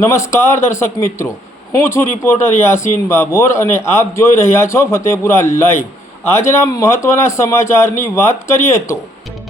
નમસ્કાર દર્શક મિત્રો, હું છું રિપોર્ટર યાસીન બાબોર અને આપ જોઈ રહ્યા છો ફતેપુરા લાઈવ। આજના મહત્વના સમાચારની વાત કરીએ તો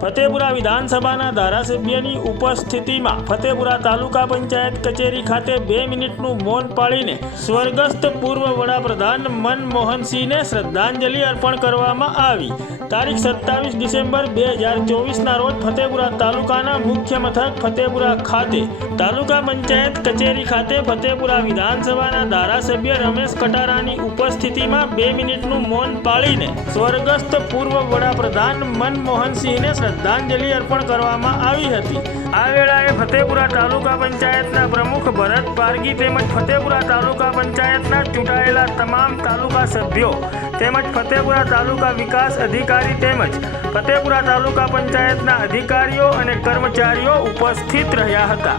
ફતેપુરા વિધાનસભાના ધારાસભ્યની ઉપસ્થિતિમાં ફતેપુરા તાલુકા પંચાયત કચેરી ખાતે 2 મિનિટનું મૌન પાળીને સ્વર્ગસ્થ પૂર્વ વડાપ્રધાન મનમોહનસિંહને શ્રદ્ધાંજલિ અર્પણ કરવામાં આવી। તારીખ 27 ડિસેમ્બર 2024ના રોજ ફતેપુરા તાલુકાના મુખ્ય મથક ફતેપુરા ખાતે તાલુકા પંચાયત કચેરી ખાતે ફતેપુરા વિધાનસભાના ધારાસભ્ય રમેશ કટારાની ઉપસ્થિતિમાં 2 મિનિટનું મૌન પાળીને સ્વર્ગસ્થ પૂર્વ વડાપ્રધાન મનમોહનસિંહને શ્રદ્ધાંજલિ અર્પણ કરવામાં આવી હતી। આ વેળાએ ફતેપુરા તાલુકા પંચાયતના પ્રમુખ ભરત પારગી તેમજ ફતેપુરા તાલુકા પંચાયતના ચૂંટાયેલા તમામ તાલુકા સભ્યો તેમજ ફતેપુરા તાલુકા વિકાસ અધિકારી તેમજ ફતેપુરા તાલુકા પંચાયતના અધિકારીઓ અને કર્મચારીઓ ઉપસ્થિત રહ્યા હતા।